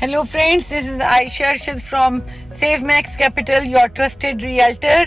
Hello friends, this is Aisha Arshad from SaveMax Capital, your trusted realtor.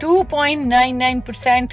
2.99%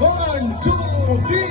1, 2, 3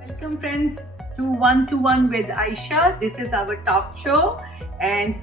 Welcome friends to One to One with Aisha. This is our talk show and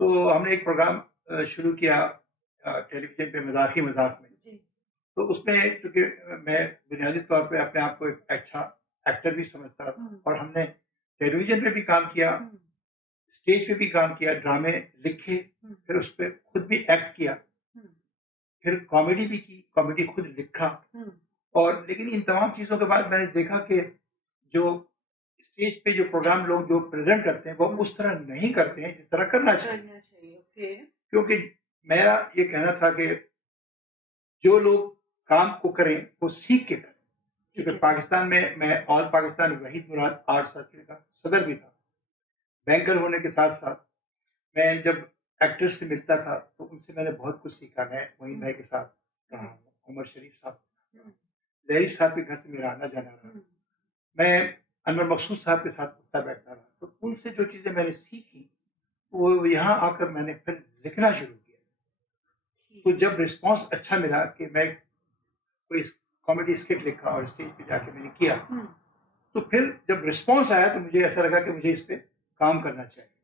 تو ہم نے ایک programme شروع کیا ٹیلی vision پہ مزاح میں. تو اس میں چونکہ میں بنیادی طور پہ اپنے آپ کو ایک اچھا ایکٹر بھی سمجھتا تھا اور ہم نے ٹیلی ویژن پہ بھی کام کیا, اسٹیج پہ بھی کام کیا, ڈرامے لکھے, پھر اس پہ خود بھی ایکٹ کیا, پھر کامیڈی بھی کی, کامیڈی خود لکھا. اور لیکن ان تمام چیزوں کے بعد میں نے دیکھا کہ جو اسٹیج پہ جو پروگرام لوگ جو پریزنٹ کرتے ہیں وہ اس طرح نہیں کرتے ہیں جس طرح کرنا چاہیے. کیونکہ میرا یہ کہنا تھا کہ جو لوگ کام کو کریں وہ سیکھ کے کریں. کیونکہ پاکستان میں آل پاکستان وحید مراد آرٹ سرکل کا صدر بھی تھا. بینکر ہونے کے ساتھ ساتھ میں جب ایکٹر سے ملتا تھا تو ان سے میں نے بہت کچھ سیکھا. میں معین بھائی کے ساتھ رہا ہوں, عمر شریف صاحب, لہری صاحب کے گھر سے میرا آنا جانا رہا, میں انور مقصود صاحب کے ساتھ اٹھتا بیٹھتا رہا. تو ان سے جو چیزیں میں نے سیکھی وہ یہاں آ کر میں نے پھر لکھنا شروع کیا. تو جب رسپانس اچھا ملا کہ میں کوئی کامیڈی اسکٹ لکھا اور اسٹیج پہ جا کے میں نے کیا, تو پھر جب رسپانس آیا تو مجھے ایسا لگا کہ مجھے اس پہ کام کرنا چاہیے.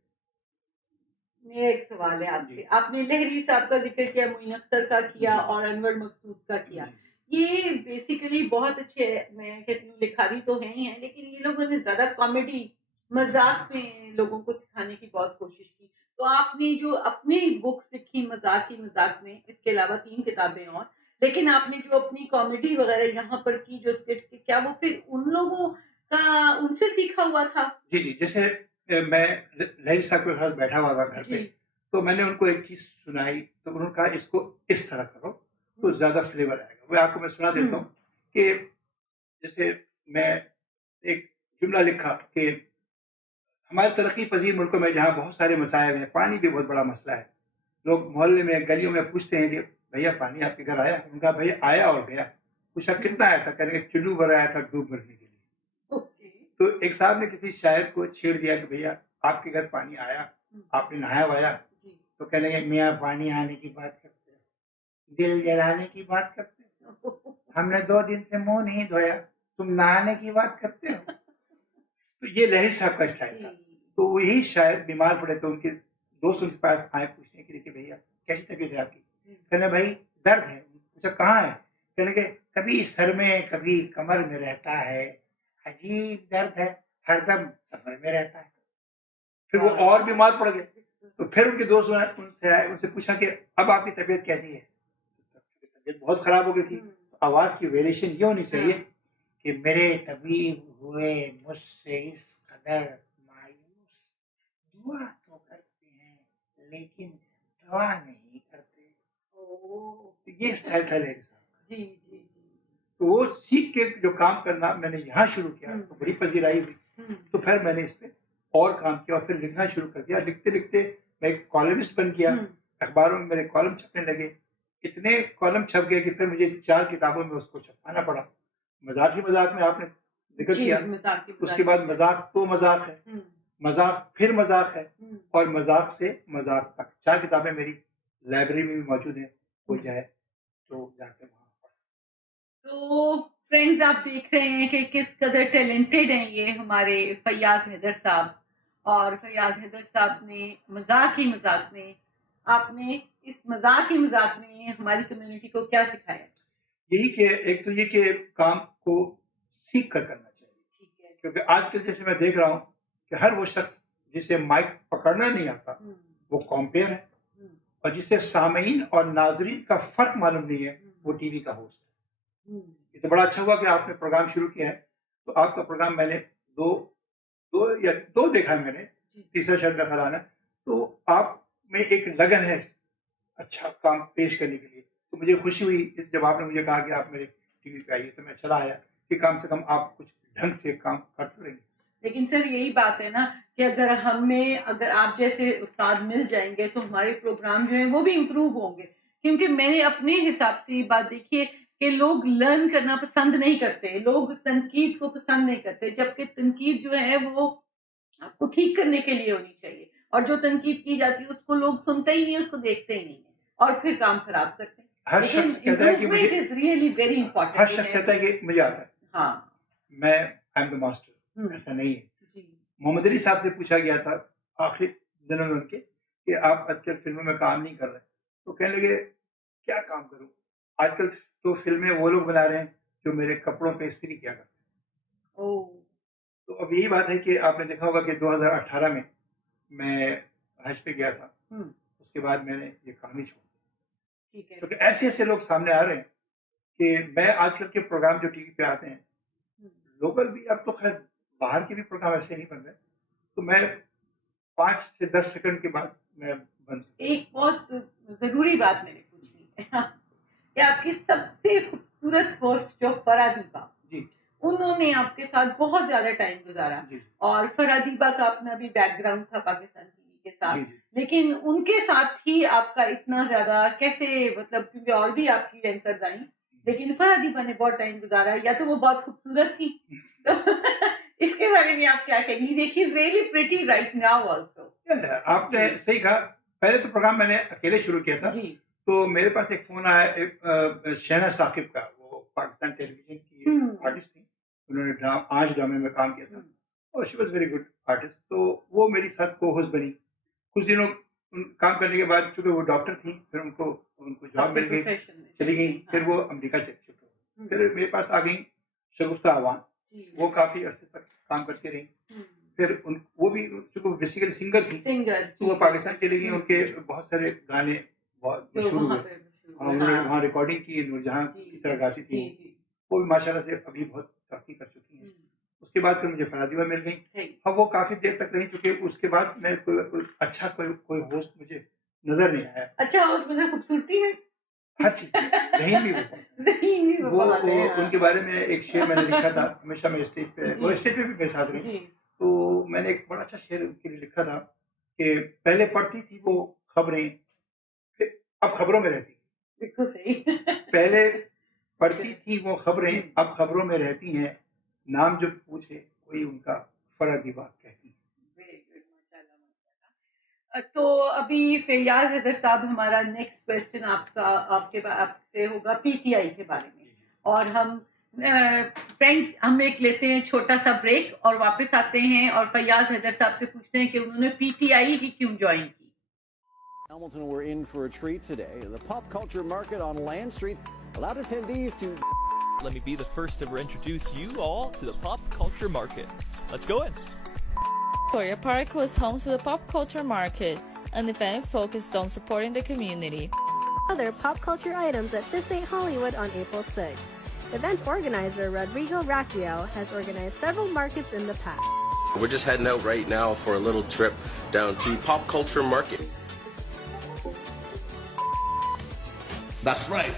میرا ایک سوال ہے آپ سے, آپ نے لہری صاحب کا ذکر کیا, معین اختر کا کیا اور انور مقصود کا کیا. یہ بیسیکلی بہت اچھے, میں کہتی ہوں لکھاری تو ہیں ہی ہیں, لیکن یہ لوگوں نے زیادہ کامیڈی مذاق میں لوگوں کو سکھانے کی بہت کوشش کی. تو آپ نے جو اپنی بکس لکھی مذاق میں, اس کے علاوہ 3 کتابیں اور, لیکن آپ نے جو اپنی کامیڈی وغیرہ یہاں پر کی جو اسکرپٹ کی, کیا وہ پھر ان لوگوں کا ان سے سیکھا ہوا تھا؟ جی جیسے میں لہری صاحب کے ساتھ بیٹھا ہوا تھا گھر پہ, تو میں نے ان کو ایک چیز سنائی تو انہوں نے کہا اس کو اس طرح کرو تو زیادہ فلیور آئے گا. وہ آپ کو میں سنا دیتا ہوں کہ جیسے میں ایک جملہ لکھا کہ ہمارے ترقی پذیر ملکوں میں جہاں بہت سارے مسائل ہیں, پانی بھی بہت بڑا مسئلہ ہے. لوگ محلے میں گلیوں میں پوچھتے ہیں کہ بھیا پانی آپ کے گھر آیا؟ ان کا بھیا آیا اور گیا. پوچھا کتنا آیا تھا؟ کہنے کہ چلو بھر آیا تھا ڈوب مرنے کے لیے. تو ایک صاحب نے کسی شاعر کو چھیڑ دیا کہ بھیا آپ کے گھر پانی آیا, آپ نے نہایا وایا؟ تو کہنے کہ میاں پانی آنے کی بات کرتے ہیں, دل جلانے کی بات کرتے ہیں, ہم نے 2 دن سے منہ نہیں دھویا, تم نہانے کی بات کرتے ہو. تو یہ لہری صاحب کا اسٹائل تھا. تو وہی شاعر بیمار پڑے تو ان کے دوست ان کے پاس آئے پوچھنے کے لیے کہ بھیا کیسی طبیعت ہے آپ کی؟ کہنے بھائی درد ہے. پوچھا کہاں ہے؟ کہنے کہ کبھی سر میں کبھی کمر میں رہتا ہے, عجیب درد ہے, ہر دم سفر میں رہتا ہے. پھر وہ اور بیمار پڑ گئے. تو پھر ان کے دوست ان سے آئے, ان سے پوچھا کہ اب آپ کی طبیعت کیسی ہے؟ طبیعت بہت خراب ہو گئی تھی. آواز کی ویریشن یہ ہونی چاہیے کہ میرے طبیب ہوئے مجھ سے اس قدر مایوس, دعا تو کرتے ہیں لیکن دعا نہیں کرتے. یہ اسٹائل تھا لہری صاحب. جی جی جی. تو وہ سیکھ کے جو کام کرنا میں نے یہاں شروع کیا تو بڑی پذیرائی ہوئی. تو پھر میں نے اس پہ اور کام کیا اور پھر لکھنا شروع کر دیا. لکھتے لکھتے میں ایک کالمسٹ بن گیا, اخباروں میں میرے کالم چھپنے لگے. اتنے کالم چھپ گئے کہ پھر مجھے 4 کتابوں میں اس کو چھپانا پڑا. مذاق میں آپ نے ذکر کیا, اس کے بعد مذاق تو مذاق ہے, مذاق پھر مذاق ہے, اور مذاق سے مذاق تک. 4 کتابیں میری لائبریری میں بھی موجود ہیں, کوئی جائے تو جا کے وہاں پڑھ سکتے. تو فرینڈز آپ دیکھ رہے ہیں کہ کس قدر ٹیلنٹڈ ہیں یہ ہمارے فیاض حیدر صاحب. اور فیاض حیدر صاحب نے مذاق میں, آپ نے اس مذاق میں ہماری کمیونٹی کو کیا سکھایا؟ یہی کہ ایک تو یہ کہ کام کو سیکھ کر کرنا چاہیے. کیونکہ آج کل جیسے میں دیکھ رہا ہوں کہ ہر وہ شخص جسے مائک پکڑنا نہیں آتا وہ کمپیئر ہے, اور جسے سامعین اور ناظرین کا فرق معلوم نہیں ہے وہ ٹی وی کا ہوسٹ ہے. یہ تو بڑا اچھا ہوا کہ آپ نے پروگرام شروع کیا ہے. تو آپ کا پروگرام میں نے دو دیکھا ہے میں نے, تیسرا شاید میرا خیال ہے. تو آپ میں ایک لگن ہے اچھا کام پیش کرنے کے لیے. تو مجھے خوشی ہوئی جب آپ نے مجھے کہا کہ آپ میرے ٹی وی پہ آئیے, تو میں چلا آیا کہ کم سے کم آپ کچھ ڈھنگ سے کام کر سکیں گے. لیکن سر یہی بات ہے نا کہ اگر آپ جیسے استاد مل جائیں گے تو ہمارے پروگرام جو ہیں وہ بھی امپروو ہوں گے. کیونکہ میں نے اپنے حساب سے یہ بات دیکھی ہے کہ لوگ لرن کرنا پسند نہیں کرتے, لوگ تنقید کو پسند نہیں کرتے, جبکہ تنقید جو ہے وہ آپ کو ٹھیک کرنے کے لیے ہونی چاہیے. اور جو تنقید کی جاتی ہے اس کو لوگ سنتے ہی نہیں, اس کو دیکھتے ہی نہیں ہیں اور پھر کام خراب کرتے ہیں. ہر شخص کہتا ہے کہ مجھے, ہر شخص کہتا ہے کہ مجھے آتا ہے. ہاں, میں آئی ایم دا ماسٹر. ایسا نہیں ہے. محمد علی صاحب سے پوچھا گیا تھا آخری دنوں میں ان کے کہ آپ آج کل فلموں میں کام نہیں کر رہے. تو کہنے لگے کیا کام کروں, آج کل تو فلمیں وہ لوگ بنا رہے ہیں جو میرے کپڑوں پہ استری کیا کرتے ہیں. تو اب یہی بات ہے کہ آپ نے دیکھا ہوگا کہ 2018 میں حج پہ گیا تھا, اس کے بعد میں نے یہ کام ہی چھوڑ دیا. کیونکہ ایسے ایسے لوگ سامنے آ رہے ہیں کہ میں آج کل کے پروگرام جو ٹی وی پہ آتے ہیں لوکل بھی, اب تو خیر باہر کے بھی پروگرام ایسے نہیں بن رہے, تو میں 5 سے 10 سیکنڈ کے بعد میں بند. ایک بہت ضروری بات میں نے پوچھنی ہے کہ آپ کی سب سے خوبصورت ہوسٹ جو فرادیبا, جی انہوں نے آپ کے ساتھ بہت زیادہ ٹائم گزارا, جی اور فرادیبا کا اپنا بھی بیک گراؤنڈ تھا پاکستان ٹی وی کے ساتھ, جی جی. لیکن ان کے ساتھ ہی آپ کا اتنا زیادہ کیسے, مطلب کیونکہ اور بھی آپ کی اینکرز آئیں, لیکن فرادیبا نے بہت ٹائم گزارا, یا تو وہ بہت خوبصورت تھی تو اس کے بارے میں آپ کیا کہیں گی؟ دیکھیے really pretty right now also. آپ نے صحیح کہا, پہلے تو پروگرام میں نے اکیلے شروع کیا تھا, جی تو میرے پاس ایک فون آیا ایک شہنا ثاقب کا, وہ پاکستان ٹیلی ویژن کی آرٹسٹ تھی, انہوں نے آج ڈرامے میں کام کیا تھا اور she was very good artist. تو وہ میری ساتھ کو ہوسٹ بنی. کچھ دنوں کام کرنے کے بعد چونکہ وہ ڈاکٹر تھی, پھر ان کو جاب مل گئی, چلی گئی, پھر وہ امریکہ شفٹ ہو, پھر میرے پاس آ گئی شگفتہ عوان, وہ کافی عرصے تک کام کرتی رہی. پھر وہ بھی چونکہ بیسیکلی سنگر تھی, تو وہ پاکستان چلی گئی, ان کے بہت سارے گانے بہت مشہور ہوئے, انہوں نے وہاں ریکارڈنگ کی, نور جہاں کی طرح گاتی تھی, وہ بھی ماشاء اللہ سے ابھی بہت ترقی کر چکی ہیں. اس کے بعد پھر مجھے فرادیبا مل گئی, اب وہ کافی دیر تک رہی, چونکہ اس کے بعد میں اچھا کوئی ہوسٹ مجھے نظر نہیں آیا. اچھا, اور مجھے خوبصورتی ہے ہر چیز, ذہین بھی وہ ان کے بارے میں ایک شعر میں نے لکھا تھا, ہمیشہ میں اسٹیج پہ, وہ اسٹیج پہ بھی میرے ساتھ رہی, تو میں نے ایک بڑا اچھا شعر ان کے لیے لکھا تھا کہ پہلے پڑھتی تھی وہ خبریں, پھر اب خبروں میں رہتی. بالکل صحیح. پہلے پڑھتی تھی وہ خبریں, اب خبروں میں رہتی ہیں, نام جو پوچھے کوئی ان کا فرادیبا کہتی ہے. تو ابھی فیاض حیدر صاحب, ہمارا نیکسٹ کوشچن آپ سے ہوگا پی ٹی آئی کے بارے میں, اور ہم فرینڈز ہم ایک لیتے ہیں چھوٹا سا بریک اور واپس آتے ہیں اور فیاض حیدر صاحب سے پوچھتے ہیں کہ انہوں نے پی ٹی آئی ہی کیوں جوائن کی. Hamilton were in for a treat today. The Pop Culture Market on Land Street allowed attendees to... Let me be the first to introduce you all to the Pop Culture Market. Let's go in. Victoria Park was home to the Pop Culture Market, an event focused on supporting the community. Other pop culture items at This Ain't Hollywood on April 6th. Event organizer Rodrigo Raquiel has organized several markets in the past. We're just heading out right now for a little trip down to Pop Culture Market. That's right.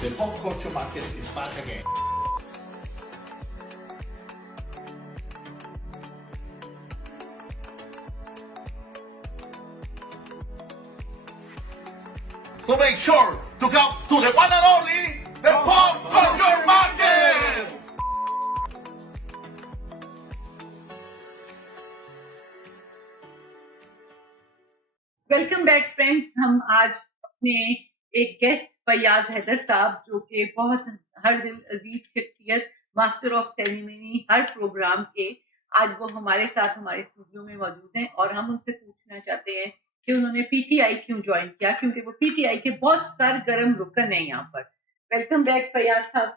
The Pop Culture Market is back again. So make sure to come to the one and only, the Pop Culture Market! Welcome back friends. ہم آج اپنے ایک guest Fayyaz Haider صاحب, جو کہ بہت ہر دل عزیز شخصیت, ماسٹر آف سیریمنی ہر پروگرام کے, آج وہ ہمارے ساتھ ہمارے اسٹوڈیو میں موجود ہیں, اور ہم ان سے پوچھنا چاہتے ہیں کہ انہوں نے پی ٹی آئی کیوں جوائن کیا, کیونکہ وہ پی ٹی آئی کے بہت سرگرم رکن ہیں یہاں پر. ویلکم بیک فیاض صاحب.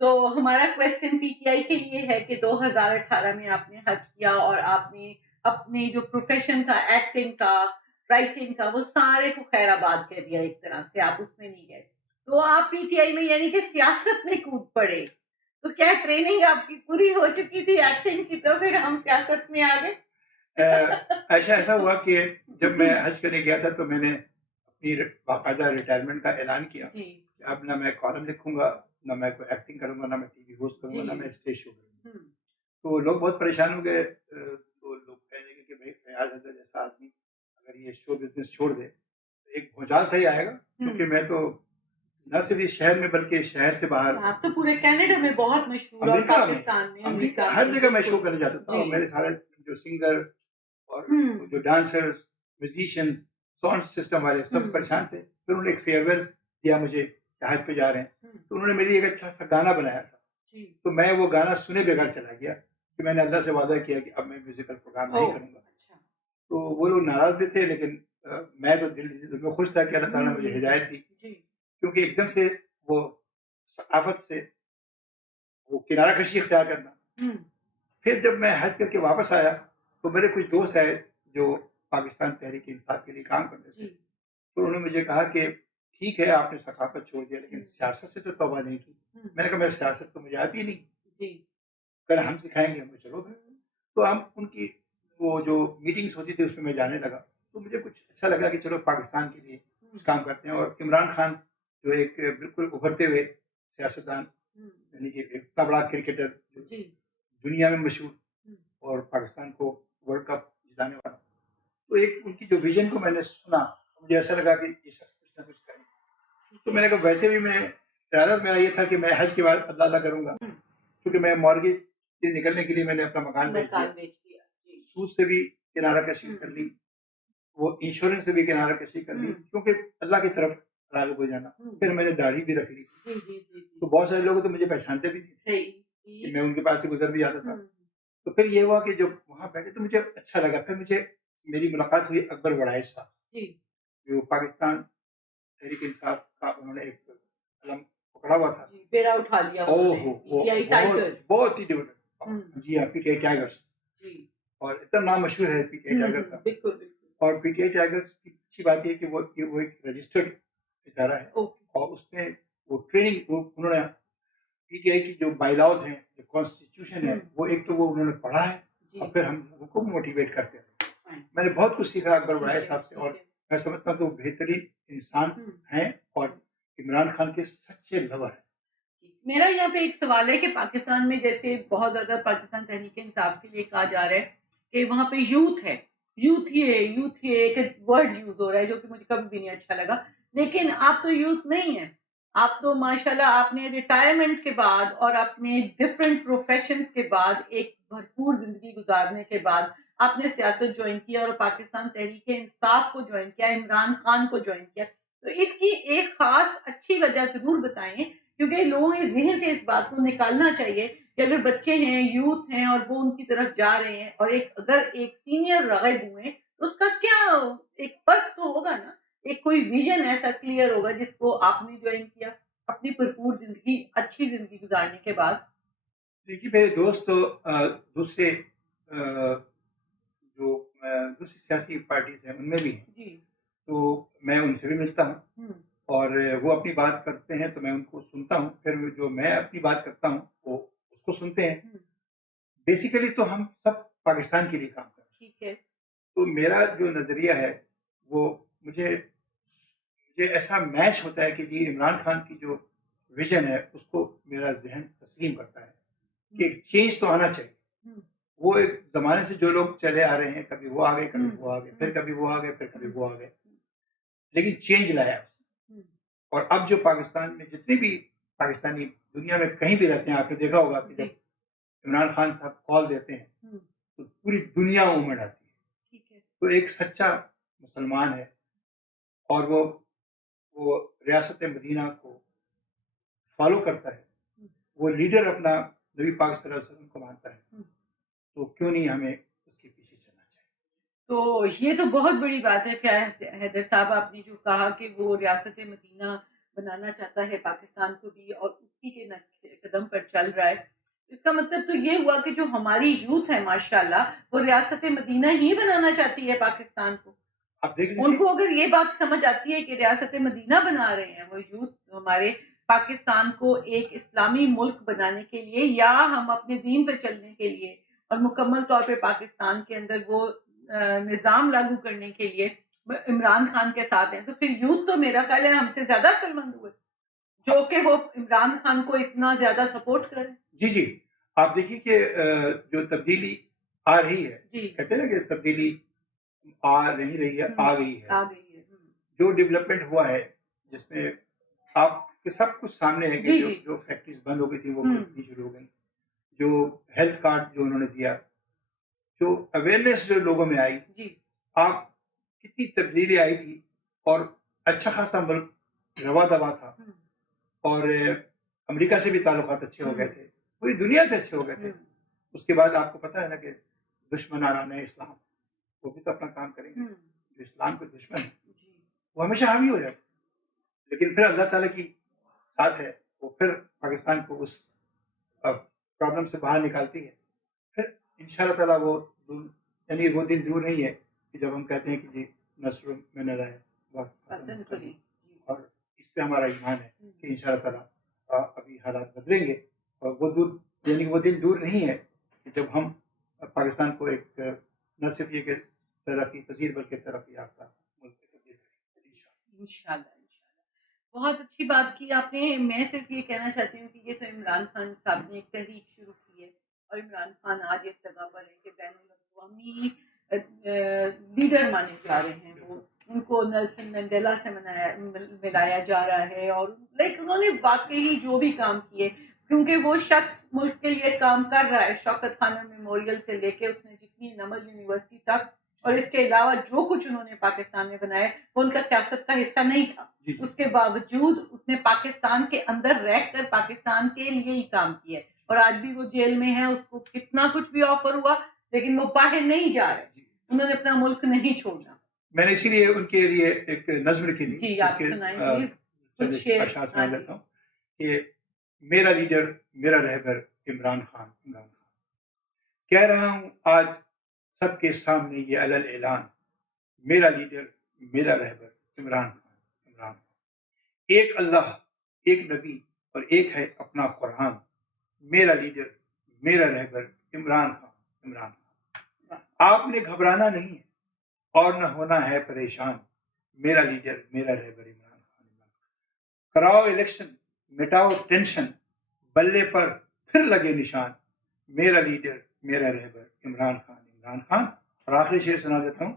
تو ہمارا کوشچن پی ٹی آئی کے لیے ہے کہ 2018 میں آپ نے حج کیا, اور آپ نے اپنے جو پروفیشن تھا, ایکٹنگ کا, رائٹنگ کا, وہ سارے کو خیر آباد کہہ دیا ایک طرح سے, آپ اس میں نہیں گئے, تو آپ پی ٹی آئی میں یعنی کہ سیاست میں کود پڑے. تو کیا ٹریننگ آپ کی پوری ہو چکی تھی ایکٹنگ کی, تو پھر ہم سیاست میں آ گئے؟ ایسا ہوا کہ جب میں حج کرنے گیا تھا تو میں نے اپنی باقاعدہ ریٹائرمنٹ کا اعلان کیا کہ اب نہ میں کالم لکھوں گا, نہ میں کوئی ایکٹنگ کروں گا, نہ میں ٹی وی ہوسٹ کروں گا, نہ میں اسٹیج شو کروں گا. تو لوگ بہت پریشان ہو گئے, تو لوگ کہنے لگے کہ بھائی فیاض حیدر جیسا آدمی اگر یہ شو بزنس چھوڑ دے تو ایک بھوچال صحیح آئے گا, کیونکہ میں تو نہ صرف اس شہر میں بلکہ شہر سے باہر, آپ تو پورے کینیڈا میں بہت مشہور, اور پاکستان میں, امریکہ, ہر جگہ میں شو کرنے جاتا تھا. اور میرے سارے جو سنگر اور جو ڈانسرز, میوزیشینز, ساؤنڈ سسٹم والے سب پریشان تھے. پھر انہوں نے ایک فیئر دیا مجھے کہ حج پہ جا رہے ہیں, تو انہوں نے میری ایک اچھا سا گانا بنایا تھا, تو میں وہ گانا سنے بغیر چلا گیا کہ میں نے اللہ سے وعدہ کیا کہ اب میں میوزیکل پروگرام نہیں کروں گا. تو وہ لوگ ناراض بھی تھے، لیکن میں تو دل میں خوش تھا کہ اللہ تعالیٰ نے مجھے ہدایت دی، کیونکہ ایک دم سے وہ ثقافت سے وہ کنارہ کشی اختیار کرنا. پھر جب میں حج کر کے واپس آیا تو میرے کچھ دوست آئے جو پاکستان تحریک انصاف کے لیے کام کرتے تھے، تو انہوں نے مجھے کہا کہ ٹھیک ہے آپ نے ثقافت چھوڑ دیا لیکن سیاست سے تو توبہ نہیں کی. میں نے کہا میں سیاست تو مجھے آتی ہی نہیں، اگر ہم سکھائیں گے ہمیں. چلو تو ہم ان کی وہ جو میٹنگس ہوتی تھی اس میں جانے لگا، تو مجھے کچھ اچھا لگا کہ چلو پاکستان کے لیے کچھ کام کرتے ہیں. اور عمران خان جو ایک بالکل ابھرتے ہوئے سیاستدان، یعنی کہ اتنا بڑا کرکٹر جو دنیا میں مشہور اور پاکستان کو ورلڈ کپ جتانے والا، تو ایک ان کی جو ویژن کو میں نے سنا مجھے ایسا لگا کہ یہ شخص کچھ نہ کچھ کرے. تو میں نے کہا ویسے بھی میں ارادہ میرا یہ تھا کہ میں حج کے بعد اللہ کروں گا، کیونکہ میں مارگیج سے نکلنے کے لیے میں نے اپنا مکان بیچ دیا، سود سے بھی کنارہ کشی کر لی، وہ انشورنس سے بھی کنارہ کشی کر لی، کیونکہ اللہ کی طرف راغب ہو جانا. پھر میں نے داڑھی بھی رکھ لی، تو بہت سارے لوگ تو مجھے پہچانتے بھی نہیں، میں ان کے پاس سے گزر بھی جاتا تھا. تو پھر یہ ہوا کہ جب وہاں بیٹھے تو مجھے اچھا لگا. پھر مجھے میری ملاقات ہوئی اکبر وڑائچ صاحب، جو پاکستان تحریک انصاف کا انہوں نے ایک علم پکڑا ہوا تھا، بیڑا اٹھا لیا، بہت ہی ڈیولپ. جی ہاں، پی ٹی آئی ٹائیگرس، اور اتنا نام مشہور ہے پی ٹی آئی ٹائیگر کا. اور پی ٹی آئی ٹائیگرس کی اچھی بات یہ کہ وہ ایک رجسٹرڈ ادارہ ہے، اور اس میں وہ ٹریننگ انہوں نے پی ٹی آئی کی جو بائی لاز ہیں، جو کانسٹیٹیوشن ہے، وہ ایک تو وہ انہوں نے پڑھا ہے اور پھر ہم لوگوں کو موٹیویٹ کرتے ہیں. میں نے بہت کچھ سیکھا اکبر وڑائچ صاحب سے، اور میں سمجھتا ہوں کہ وہ بہترین انسان ہیں اور عمران خان کے سچے لور ہیں. میرا یہاں پہ ایک سوال ہے کہ پاکستان میں جیسے بہت زیادہ پاکستان تحریک انصاف کے لیے کہا جا رہا ہے کہ وہاں پہ یوتھ ہے، یوتھ ہی ایک ورڈ یوز ہو رہا ہے جو کہ مجھے کبھی بھی نہیں اچھا لگا. لیکن آپ تو یوتھ نہیں ہیں، آپ تو ماشاءاللہ آپ نے ریٹائرمنٹ کے بعد اور اپنے ڈفرینٹ پروفیشنز کے بعد ایک بھرپور زندگی گزارنے کے بعد آپ نے سیاست جوائن کیا اور پاکستان تحریک انصاف کو جوائن کیا، عمران خان کو جوائن کیا. تو اس کی ایک خاص اچھی وجہ ضرور بتائیں، کیونکہ لوگوں کے ذہن سے اس بات کو نکالنا چاہیے کہ اگر بچے ہیں، یوتھ ہیں اور وہ ان کی طرف جا رہے ہیں، اور اگر ایک سینئر راغب ہوئے تو اس کا کیا ایک فرق تو ہوگا نا، ایک کوئی ویژن ایسا کلیئر ہوگا جس کو آپ نے جوائن کیا اپنی بھرپور زندگی، اچھی زندگی گزارنے کے بعد. دیکھیے میرے دوست تو دوسرے دوسری سیاسی پارٹیز ہیں ان میں بھی ہیں، تو میں ان سے بھی ملتا ہوں اور وہ اپنی بات کرتے ہیں تو میں ان کو سنتا ہوں، پھر جو میں اپنی بات کرتا ہوں وہ اس کو سنتے ہیں. بیسیکلی تو ہم سب پاکستان کے لیے کام کرتے ہیں. ٹھیک ہے. تو میرا جو نظریہ ہے وہ مجھے ایسا میچ ہوتا ہے کہ جی عمران خان کی جو ویژن ہے اس کو میرا ذہن تسلیم کرتا ہے کہ ایک چینج تو آنا چاہیے. وہ ایک زمانے سے جو لوگ چلے آ رہے ہیں، کبھی وہ آ گئے، کبھی وہ آ گئے، پھر کبھی وہ آ گئے، پھر کبھی وہ آ گئے، لیکن چینج لایا. اور اب جو پاکستان میں جتنے بھی پاکستانی دنیا میں کہیں بھی رہتے ہیں، آپ نے دیکھا ہوگا کہ جب عمران خان صاحب کال دیتے ہیں تو پوری دنیا امڑ آتی ہے. تو ایک سچا مسلمان ہے اور وہ ریاست مدینہ کو فالو کرتا ہے، وہ لیڈر اپنا نبی پاک صلی اللہ علیہ وسلم کو مانتا ہے، تو کیوں نہیں ہمیں اس کے پیچھے چلنا چاہیے. تو یہ تو بہت بڑی بات ہے کہ حیدر صاحب آپ نے جو کہا کہ وہ ریاست مدینہ بنانا چاہتا ہے پاکستان کو بھی اور اسی کے نقش قدم پر چل رہا ہے. اس کا مطلب تو یہ ہوا کہ جو ہماری یوتھ ہے ماشاءاللہ وہ ریاست مدینہ ہی بنانا چاہتی ہے پاکستان کو. ان کو اگر یہ بات سمجھ آتی ہے کہ ریاست مدینہ بنا رہے ہیں وہ یوتھ ہمارے پاکستان کو ایک اسلامی ملک بنانے کے لیے یا ہم اپنے دین پہ چلنے کے لیے اور مکمل طور پہ پاکستان کے اندر وہ نظام لاگو کرنے کے لیے عمران خان کے ساتھ ہیں، تو پھر یوتھ تو میرا خیال ہے ہم سے زیادہ عقل مند ہوئے جو کہ وہ عمران خان کو اتنا زیادہ سپورٹ کریں. جی آپ دیکھیے کہ جو تبدیلی آ رہی ہے، کہتے ہیں نا کہ تبدیلی آ نہیں رہی ہے، آ گئی ہے. جو ڈیولپمنٹ ہوا ہے جس میں آپ کے سب کچھ سامنے ہے کہ جو فیکٹریز بند ہو گئی تھی وہ کھلنی شروع ہو گئی، جو ہیلتھ کارڈ جو انہوں نے دیا، جو اویئرنیس جو لوگوں میں آئی، آپ کتنی تبدیلی آئی تھی اور اچھا خاصا ملک روا دوا تھا اور امریکہ سے بھی تعلقات اچھے ہو گئے تھے، پوری دنیا سے اچھے ہو گئے تھے. اس کے بعد آپ کو پتا ہے نا کہ دشمن آران اسلام وہ بھی تو اپنا کام کریں گے. ہوں، جو اسلام کے دشمن ہیں جی وہ ہمیشہ حاوی ہو جاتے ہیں، لیکن پھر اللہ تعالیٰ کی ساتھ ہے، وہ پھر پاکستان کو اس پرابلم سے باہر نکالتی ہے. پھر ان شاء اللہ تعالیٰ وہ یعنی وہ دن دور نہیں ہے کہ جب ہم کہتے ہیں کہ جی نصر میں نہ رہے پسند کری. اور اس پہ ہمارا ایمان ہے کہ ان شاء اللہ تعالیٰ ابھی حالات بدلیں گے، اور وہ دور یعنی وہ دن دور نہیں ہے کہ جب ہم پاکستان کو ایک نہ صرف یہ کہ ترقی پذیر بلکہ ترقی یافتہ ملک میں تبدیل کریں گے انشاءاللہ. بہت اچھی بات کی آپ نے. میں صرف یہ کہنا چاہتی ہوں کہ یہ تو عمران خان صاحب نے ایک تحریک شروع کی ہے، اور عمران خان آج اس جگہ پر ہے کہ بین الاقوامی لیڈر مانے جا رہے ہیں. وہ ان کو نیلسن منڈیلا سے ملایا جا رہا ہے، اور انہوں نے واقعی جو بھی کام کیے، کیونکہ وہ شخص ملک کے لیے کام کر رہا ہے. شوکت خانہ میموریل سے لے کے اس نے جتنی نمل یونیورسٹی تک، اور اس کے علاوہ جو کچھ انہوں نے پاکستان میں بنایا وہ ان کا سیاست کا حصہ نہیں تھا. اس کے باوجود اس نے پاکستان کے اندر رہ کر پاکستان کے لیے ہی کام کیا، اور آج بھی وہ جیل میں ہے. اس کو کتنا کچھ بھی آفر ہوا لیکن وہ باہر نہیں جا رہے. انہوں نے اپنا ملک نہیں چھوڑنا. میں نے اسی لیے ان کے لیے ایک نظم لکھی تھی. جی آپ سنائیں پلیز کچھ شعر. اشعار سنا لیتا ہوں کہ میرا لیڈر میرا رہبر عمران خان. عمران خان کہہ رہا ہوں آج سب کے سامنے یہ علل اعلان، میرا لیڈر میرا رہبر عمران خان. عمران خان ایک اللہ ایک نبی اور ایک ہے اپنا قرآن، میرا لیڈر میرا رہبر عمران خان. عمران خان آپ نے گھبرانا نہیں ہے اور نہ ہونا ہے پریشان، میرا لیڈر میرا رہبر عمران خان. کراؤ الیکشن مٹاؤ ٹینشن، بلے پر پھر لگے نشان، میرا لیڈر میرا رہبر عمران خان. عمران خان. اور آخری شعر سنا دیتا ہوں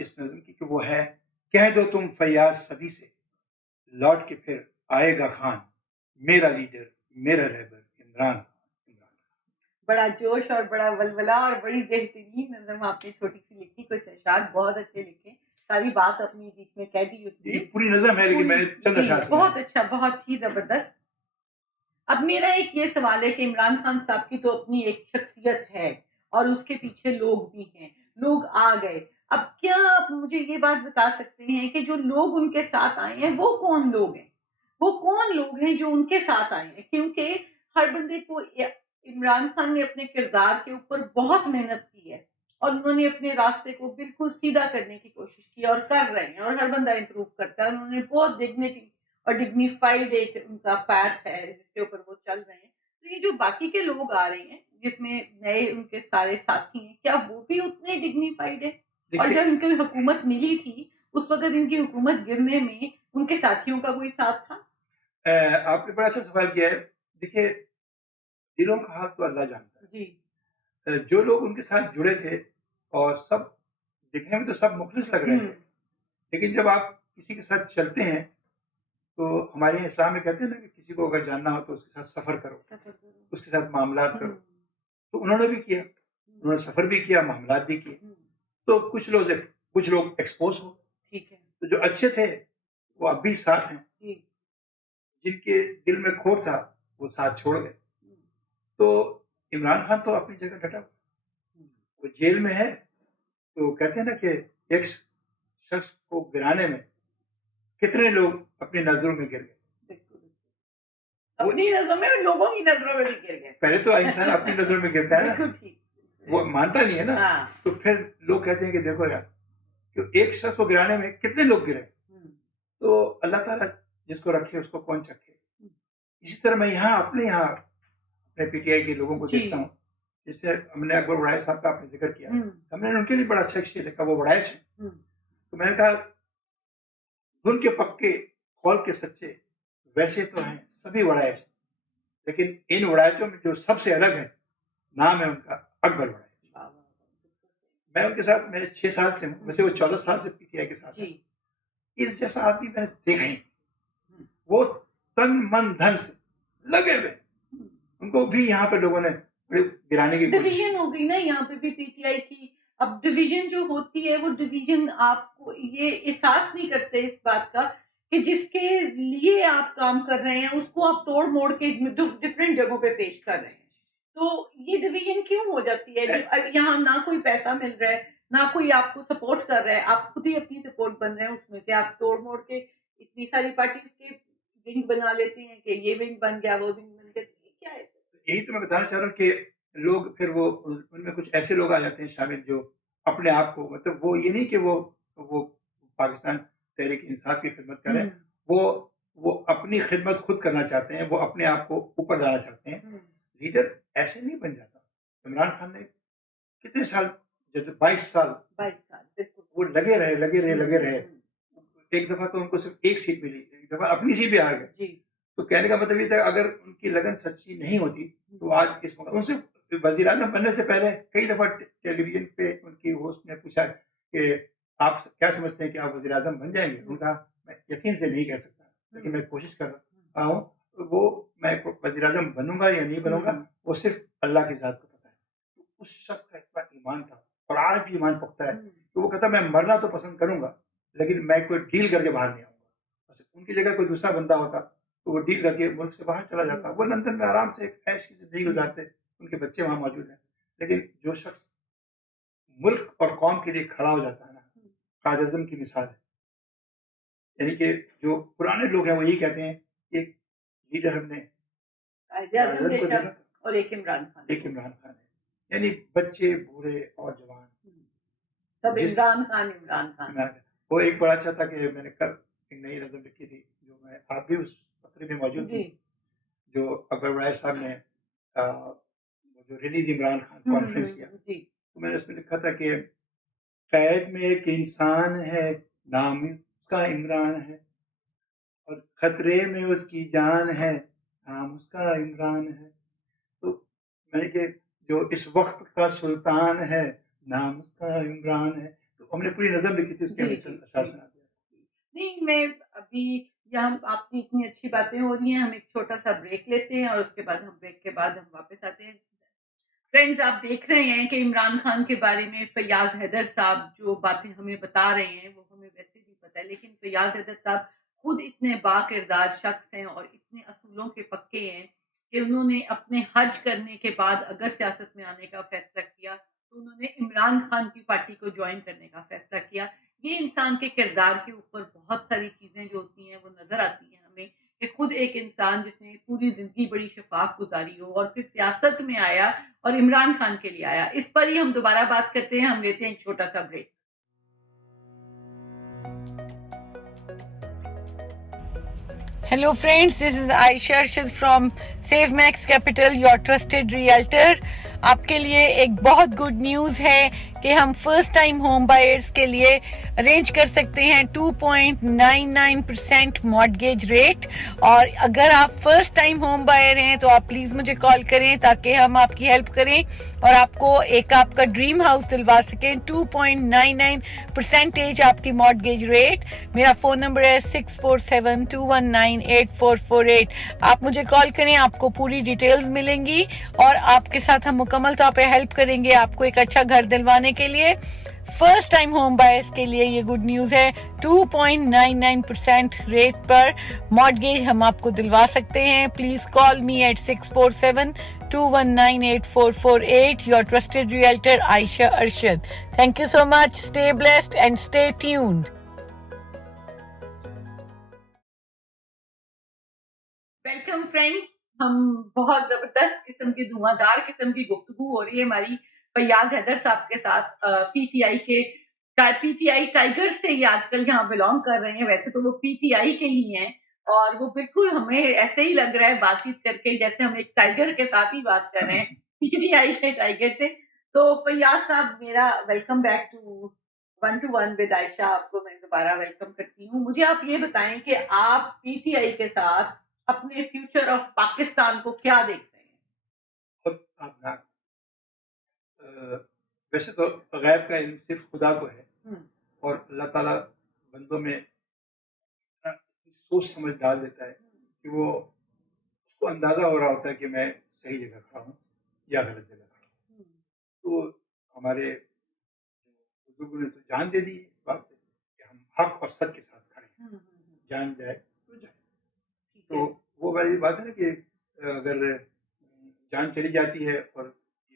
اس نظم کی کہ وہ ہے کہہ دو تم فیاض سبھی سے لوٹ کے پھر آئے گا خان، میرا لیڈر میرا رہبر عمران خان. بڑا جوش اور بڑا ولولہ اور بڑی بہترین نظم آپ نے چھوٹی سی لکھی. کچھ اشعار بہت اچھے لکھے، ساری بات اپنی بیچ میں کہہ دی. یہ پوری نظم ہے لیکن میں نے چند اشعار سنائے. بہت اچھا، بہت ہی زبردست. اب میرا ایک یہ سوال ہے کہ عمران خان صاحب کی تو اپنی ایک شخصیت ہے اور اس کے پیچھے لوگ بھی ہیں، لوگ آ گئے. اب کیا آپ مجھے یہ بات بتا سکتے ہیں کہ جو لوگ ان کے ساتھ آئے ہیں وہ کون لوگ ہیں؟ وہ کون لوگ ہیں جو ان کے ساتھ آئے ہیں؟ کیونکہ ہر بندے کو عمران خان نے اپنے کردار کے اوپر بہت محنت کی ہے، اور انہوں نے اپنے راستے کو بالکل سیدھا کرنے کی کوشش کی اور کر رہے ہیں، اور ہر بندہ امپروو کرتا ہے. انہوں نے بہت ڈگنیٹی اور ڈگنیفائڈ ایک ان کا پیتھ ہے جس کے اوپر وہ چل رہے ہیں. تو یہ جو باقی کے لوگ آ رہے ہیں جس میں نئے ان کے سارے ساتھی ہیں، کیا وہ بھی اتنے ڈگنیفائڈ ہیں؟ اور جب ان کی حکومت ملی تھی اس وقت ان کی حکومت گرنے میں ان کے ساتھیوں کا کوئی ساتھ تھا؟ آپ نے بڑا اچھا سوال کیا ہے. دیکھیے دلوں کا حال تو اللہ جانتا ہے. جی جو لوگ ان کے ساتھ جڑے تھے اور سب دیکھنے میں تو سب مخلص لگ رہے تھے، لیکن جب آپ کسی کے ساتھ چلتے ہیں تو ہمارے یہاں اسلام میں کہتے ہیں نا کہ کسی کو اگر جاننا ہو تو اس کے ساتھ سفر کرو، اس کے ساتھ معاملات کرو. تو انہوں نے بھی کیا، انہوں نے سفر بھی کیا، معاملات بھی کیے. تو کچھ لوگ ایکسپوز ہو. ٹھیک ہے. تو جو اچھے تھے وہ اب بھی ساتھ ہیں، جن کے دل میں کھوٹ تھا وہ ساتھ چھوڑ گئے. تو عمران خان تو اپنی جگہ ڈٹا، وہ جیل میں ہے. تو کہتے ہیں نا کہ ایک شخص کو گرانے میں کتنے لوگ اپنی نظروں میں گر گئے. اپنی نظروں میں اور لوگوں کی نظروں میں بھی گر گئے. پہلے تو انسان اپنی نظروں میں گرتا ہے نا، وہ مانتا نہیں ہے نا. تو پھر لوگ کہتے ہیں کہ دیکھو یار کہ ایک شخص کو گرانے میں کتنے لوگ گرے. تو اللہ تعالیٰ جس کو رکھے اس کو کون چکھے. اسی طرح میں اپنے پی ٹی آئی کے لوگوں کو دیکھتا ہوں، جس سے ہم نے اکبر وڑائچ صاحب کا آپ نے ذکر کیا، ہم نے ان کے لیے بڑا اچھا شعر لکھا، وہ وڑائچ ہیں. تو میں نے کہا دھن کے پکے کھول کے سچے ویسے تو ہیں سبھی وڑائچ، لیکن ان وڑائچوں میں جو سب سے الگ ہے نام ہے ان کا اکبر وڑائچ. میں ان کے ساتھ میں 6 سال سے ہوں، ویسے وہ 14 سال سے پی ٹی آئی کے ساتھ ہیں. اس جیسا آدمی میں نے دیکھا ہی، وہ تن من دھن سے لگے ہوئے. ان کو بھی یہاں پہ لوگوں نے گرانے کی ڈویژن ہو گئی نا یہاں پہ بھی پی ٹی آئی کی. اب ڈویژن جو ہوتی ہے وہ ڈویژن آپ کو یہ احساس نہیں کرتے اس بات کا کہ جس کے لیے آپ کام کر رہے ہیں اس کو آپ توڑ موڑ کے ڈفرینٹ جگہوں پہ پیش کر رہے ہیں. تو یہ ڈویژن کیوں ہو جاتی ہے؟ یہاں نہ کوئی پیسہ مل رہا ہے، نہ کوئی آپ کو سپورٹ کر رہا ہے, آپ خود ہی اپنی سپورٹ بن رہے ہیں اس میں کہ آپ توڑ موڑ کے اتنی ساری پارٹیز کے ونگ بنا لیتے ہیں کہ یہ ونگ بن گیا, وہ ونگ بن گیا. کیا ہے؟ یہی تو میں بتانا چاہ رہا ہوں کہ لوگ پھر وہ ان میں کچھ ایسے لوگ آ جاتے ہیں شامل جو اپنے آپ کو, مطلب وہ یہ نہیں کہ وہ پاکستان تحریک انصاف کی خدمت کریں, وہ اپنی خدمت خود کرنا چاہتے ہیں, وہ اپنے آپ کو اوپر لانا چاہتے ہیں. لیڈر ایسے نہیں بن جاتا. عمران خان نے کتنے سال, 22 سال وہ لگے رہے. ایک دفعہ تو ان کو صرف ایک سیٹ ملی, ایک دفعہ اپنی سیٹ بھی آ گئے. تو کہنے کا مطلب یہ تھا اگر ان کی لگن سچی نہیں ہوتی تو آج اس موقع ان سے وزیر اعظم بننے سے پہلے کئی دفعہ ٹیلی ویژن پہ ان کی ہوسٹ نے پوچھا کہ آپ کیا سمجھتے ہیں کہ آپ وزیر اعظم بن جائیں گے. انہوں نے کہا میں یقین سے نہیں کہہ سکتا, لیکن میں کوشش کر رہا ہوں. وہ میں وزیر اعظم بنوں گا یا نہیں بنوں گا وہ صرف اللہ کی ذات کو پتا ہے. اس شخص کا اتنا ایمان تھا اور آج بھی ایمان پختہ ہے کہ وہ کہتا میں مرنا تو پسند کروں گا لیکن میں کوئی ڈیل کر کے باہر نہیں آؤں گا. ان کی جگہ کوئی دوسرا بندہ ہوتا تو وہ ڈیل کر کے ملک سے باہر چلا جاتا. وہ لندن میں آرام سے ایک عیش کی زندگی گزارتے, ان کے بچے وہاں موجود ہیں. لیکن جو شخص ملک اور قوم کے لیے کھڑا ہو جاتا ہے نا, قائد اعظم کی مثال ہے. یعنی کہ جو پرانے لوگ ہیں وہ یہی کہتے ہیں کہ لیڈر ہم نے اور ایک عمران خان ہے. یعنی بچے بوڑھے اور جوان سب عمران خان. وہ ایک بڑا اچھا تھا کہ میں نے کل ایک نئی نظم لکھی تھی جو میں آپ بھی اس پترے میں موجود تھی, جو اکبر برائے صاحب نے جو ریلیز عمران خان کانفرنس کیا. تو میں نے اس میں لکھا تھا کہ قید میں ایک انسان ہے نام اس کا عمران ہے, اور خطرے میں اس کی جان ہے نام اس کا عمران ہے. تو میں نے کہ جو اس وقت کا سلطان ہے نام اس کا عمران ہے. تو ہم نے پوری نظم لکھی تھی, اس کے اشعار سنا دیا. نہیں, میں ابھی یہاں آپ کی اتنی اچھی باتیں ہو رہی ہیں, ہم ایک چھوٹا سا بریک لیتے ہیں اور اس کے بعد بریک کے بعد ہم واپس آتے ہیں. فرینڈز, آپ دیکھ رہے ہیں کہ عمران خان کے بارے میں فیاض حیدر صاحب جو باتیں ہمیں بتا رہے ہیں وہ ہمیں ویسے بھی پتہ ہے, لیکن فیاض حیدر صاحب خود اتنے با کردار شخص ہیں اور اتنے اصولوں کے پکے ہیں کہ انہوں نے اپنے حج کرنے کے بعد اگر سیاست میں آنے کا فیصلہ کیا تو انہوں نے عمران خان کی پارٹی کو جوائن کرنے کا فیصلہ کیا. یہ انسان کے کردار کے اوپر بہت ساری چیزیں جو ہوتی ہیں وہ نظر آتی ہیں ہمیں کہ خود ایک انسان جس نے پوری زندگی بڑی شفاف گزاری ہو اور پھر سیاست میں آیا اور عمران خان کے لیے آیا. اس پر ہی ہم دوبارہ بات کرتے ہیں. ہم لیتے ہیں ایک چھوٹا سا break. Hello friends, this is Aisha Arshad from SaveMax Capital, your trusted realtor. آپ کے لیے ایک بہت گڈ نیوز ہے کہ ہم فرسٹ ٹائم ہوم بائرز کے لیے ارینج کر سکتے ہیں 2.99% مارٹگیج ریٹ. اور اگر آپ فرسٹ ٹائم ہوم بائر ہیں تو آپ پلیز مجھے کال کریں تاکہ ہم آپ کی ہیلپ کریں اور آپ کو ایک آپ کا ڈریم ہاؤس دلوا سکیں. 2.99% آپ کی مارٹگیج ریٹ. میرا فون نمبر ہے 6472198448. آپ مجھے کال کریں, آپ کو پوری ڈیٹیلز ملیں گی اور آپ کے ساتھ ہم مکمل طور پہ ہیلپ کریں گے آپ کو ایک اچھا گھر دلوانے کے لیے. فرسٹ ٹائم ہوم بائرز کے لیے یہ گڈ نیوز ہے. 2.99% ریٹ پر مارٹگیج ہم آپ کو دلوا سکتے ہیں. Please call me at 6472198448. Your trusted realtor Ayesha Arshad. Thank you so much. Stay blessed and stay tuned. Welcome friends. ہم بہت زبردست قسم کی دھواں دار قسم کی گفتگو ہو رہی ہے ہماری فیاض حیدر صاحب کے ساتھ. پی ٹی آئی ٹائیگر سے یہ آج کل یہاں بلونگ کر رہے ہیں. ویسے تو وہ پی ٹی آئی کے ہی ہیں اور وہ بالکل ہمیں ایسے ہی لگ رہا ہے بات چیت کر کے جیسے ہم ایک ٹائیگر کے ساتھ ہی بات کر رہے ہیں پی ٹی آئی کے ٹائیگر سے. تو فیاض صاحب, میرا welcome back to 1-to-1 with Ayesha. آپ کو میں دوبارہ ویلکم کرتی ہوں. مجھے آپ یہ بتائیں کہ آپ پی ٹی آئی کے ساتھ اپنے فیوچر آف پاکستان کو کیا دیکھتے ہیں؟ ویسے تو غیب کا علم صرف خدا کو ہے اور اللہ تعالیٰ بندوں میں سوچ سمجھ ڈال دیتا ہے کہ وہ اس کو اندازہ ہو رہا ہوتا ہے کہ میں صحیح جگہ کھڑا ہوں یا غلط جگہ کھڑا ہوں. تو ہمارے بزرگوں نے تو جان دے دی اس بات پہ کہ ہم حق اور سچ کے ساتھ کھڑے ہیں. جان جائے تو جائے. تو وہ والی بات ہے نا کہ اگر جان چلی جاتی ہے اور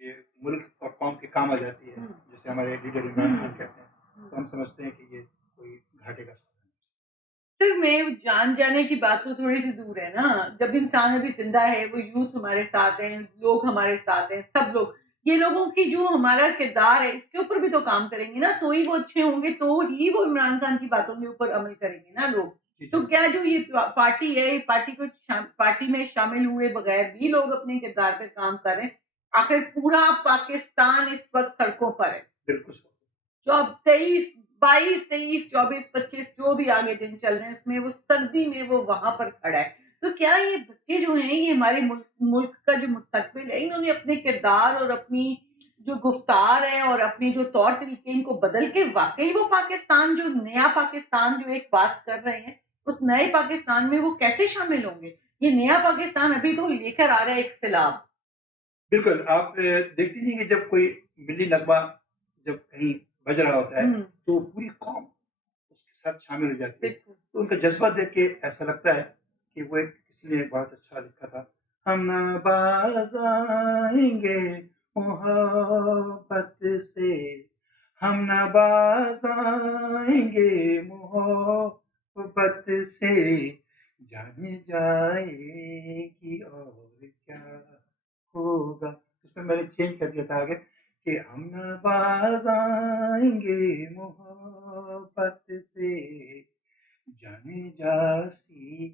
یہ ملک اور قوم کے کام آ جاتی ہے, جیسے جیسے ہمارے لیڈر عمران خان کہتے ہیں، تو ہم سمجھتے ہیں کہ یہ کوئی گھاٹے کا سودا ہے۔ صرف میں جان جانے کی بات تو تھوڑی سی دور ہے نا، جب انسان ابھی زندہ ہے، وہ یوتھ ہمارے ساتھ ہیں، لوگ ہمارے ساتھ ہیں، سب لوگ، یہ لوگوں کی جو ہمارا کردار ہے اس کے اوپر بھی تو کام کریں گے نا، تو ہی وہ اچھے ہوں گے، تو ہی وہ عمران خان کی باتوں کے اوپر عمل کریں گے نا لوگ۔ تو کیا جو یہ پارٹی ہے، پارٹی میں شامل ہوئے بغیر بھی لوگ اپنے کردار پہ کام کر رہے ہیں؟ آخر پورا پاکستان اس وقت سڑکوں پر ہے، بالکل 23 22 23 24 25 جو بھی آگے دن چل رہے ہیں اس میں وہ سردی میں وہ وہاں پر کھڑا ہے۔ تو کیا یہ بچے جو ہیں، یہ ہمارے ملک کا جو مستقبل ہے، انہوں نے اپنے کردار اور اپنی جو گفتار ہے اور اپنے جو طور طریقے ان کو بدل کے واقعی وہ پاکستان، جو نیا پاکستان جو ایک بات کر رہے ہیں، اس نئے پاکستان میں وہ کیسے شامل ہوں گے؟ یہ نیا پاکستان ابھی تو لے کر آ رہا ہے ایک سیلاب۔ بالکل، آپ دیکھتی نہیں کہ جب کوئی ملی نغمہ جب کہیں بج رہا ہوتا ہے تو پوری قوم اس کے ساتھ شامل ہو جاتی ہے، تو ان کا جذبہ دیکھ کے ایسا لگتا ہے کہ وہ کسی نے بہت اچھا لکھا تھا، ہم باز آئیں گے محبت سے، ہم نہ باز آئیں گے محبت سے، جانے جائے گی اور کیا ہوگا۔ اس میں نے چینج کر دیا تھا آگے کہ ہم نہ باز آئیں گے محبت سے، جانے جاسی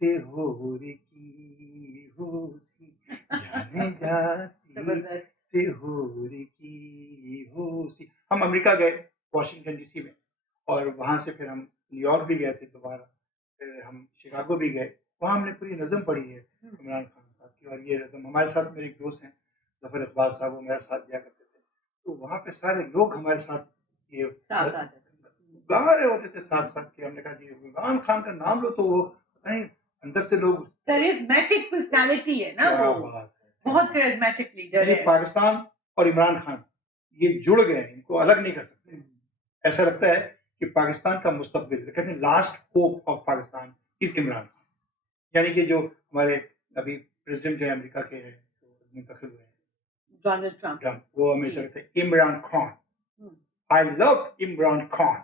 تے ہور کی ہوسی، جانے جاسی تے ہور کی ہوسی۔ ہم امریکہ گئے، واشنگٹن ڈی سی میں، اور وہاں سے پھر ہم نیو یارک بھی گئے تھے دوبارہ، پھر ہم شکاگو بھی گئے، وہاں ہم نے پوری نظم پڑھی ہے عمران خان صاحب کی، اور یہ نظم ہمارے ساتھ میرے ایک دوست ہیں ظفر اقبال صاحب، وہ میرے ساتھ دیا کرتے تھے، تو وہاں پہ سارے لوگ ہمارے ساتھ یہ گا رہے ہوتے تھے ساتھ ساتھ، کہ ہم نے کہا جی عمران خان کا نام لو تو وہ اندر سے لوگ کرزمیٹک پرسنالٹی ہے نا، وہ بہت کرزمیٹک لیڈر ہے۔ پاکستان اور عمران خان یہ جڑ گئے ہیں، ان کو الگ نہیں کر سکتے۔ ایسا لگتا ہے کہ پاکستان کا مستقبل، کہتے ہیں لاسٹ ہوپ آف پاکستان از عمران خان، یعنی کہ جو ہمارے ابھی پریزیڈنٹ ہیں امریکہ کے ہیں، منتخب ہوئے ہیں ڈونلڈ ٹرمپ، وہ ہمیشہ کہتے ہیں عمران خان، آئی لو عمران خان۔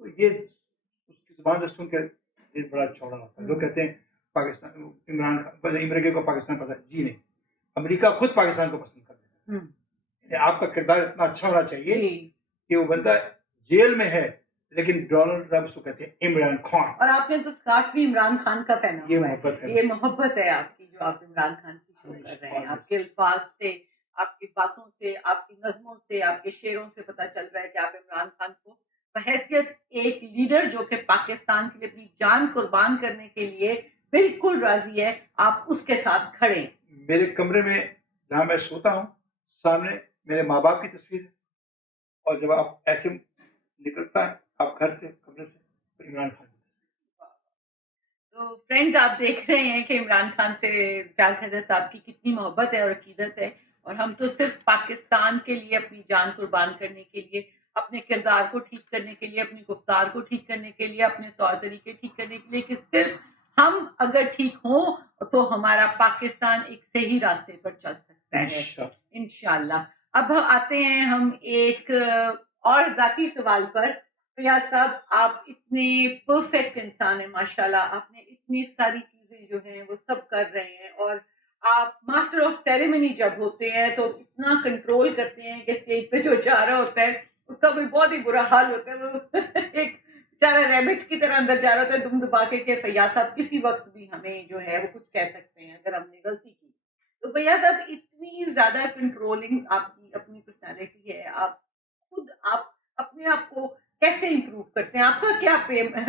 تو یہ اس کی زبان سے سن کر دل بڑا چوڑا ہوتا ہے۔ لوگ کہتے ہیں پاکستان عمران خان، امریکہ کو پاکستان پسند ہے، جی نہیں، امریکہ خود پاکستان کو پسند کرتا ہے۔ آپ کا کردار اتنا اچھا ہونا چاہیے کہ وہ بندہ جیل میں ہے لیکن ڈونلڈ ٹرمپ کو کہتے ہیں عمران خان، اور آپ نے تو اسکارف بھی عمران خان کا پہنا یہ ہوا محبت ہے، ہے، یہ محبت ہے آپ کی جو آپ عمران خان کی شو کر رہے ہیں۔ آپ کے الفاظ سے، آپ کی باتوں سے، آپ کی نظموں سے، آپ کے شعروں سے پتہ چل رہا ہے کہ آپ عمران خان کو بحیثیت ایک لیڈر جو کہ پاکستان کے لیے اپنی جان قربان کرنے کے لیے بالکل راضی ہے، آپ اس کے ساتھ کھڑے ہیں۔ میرے کمرے میں جہاں میں سوتا ہوں سامنے میرے ماں باپ کی تصویر ہے، اور جب آپ ایسے نکلتا ہے آپ گھر سے کمرے سے تو عمران خان کی تصویر۔ تو فرینڈز، آپ دیکھ رہے ہیں کہ عمران خان سے فیاض حیدر صاحب کی کتنی محبت ہے اور عقیدت ہے، اور ہم تو صرف پاکستان کے لیے اپنی جان قربان کرنے کے لیے، اپنے کردار کو ٹھیک کرنے کے لیے، اپنی گفتار کو ٹھیک کرنے کے لیے، اپنے طور طریقے ٹھیک کرنے کے لیے، کہ صرف ہم اگر ٹھیک ہوں تو ہمارا پاکستان ایک صحیح راستے پر چل سکتا ہے انشاءاللہ۔ اب آتے ہیں ہم ایک اور ذاتی سوال پر۔ فیاض صاحب، آپ اتنے پرفیکٹ انسان ہیں ماشاءاللہ، آپ نے اتنی ساری چیزیں جو ہیں وہ سب کر رہے ہیں، اور آپ ماسٹر آف سیریمنی جب ہوتے ہیں تو اتنا کنٹرول کرتے ہیں کہ اسٹیج پہ جو جا رہا ہوتا ہے اس کا کوئی بہت ہی برا حال ہوتا ہے، وہ ایک بیچارہ ریبٹ کی طرح اندر جا رہا ہوتا ہے دم دبا کے، کہ فیاض صاحب کسی وقت بھی ہمیں جو ہے وہ کچھ کہہ سکتے ہیں اگر ہم نے غلطی کی۔ تو فیاض صاحب، اتنی زیادہ کنٹرولنگ آپ کی اپنی پرسنالٹی ہے، آپ خود آپ اپنے آپ کو کیسے امپروو کرتے ہیں؟ آپ کا کیا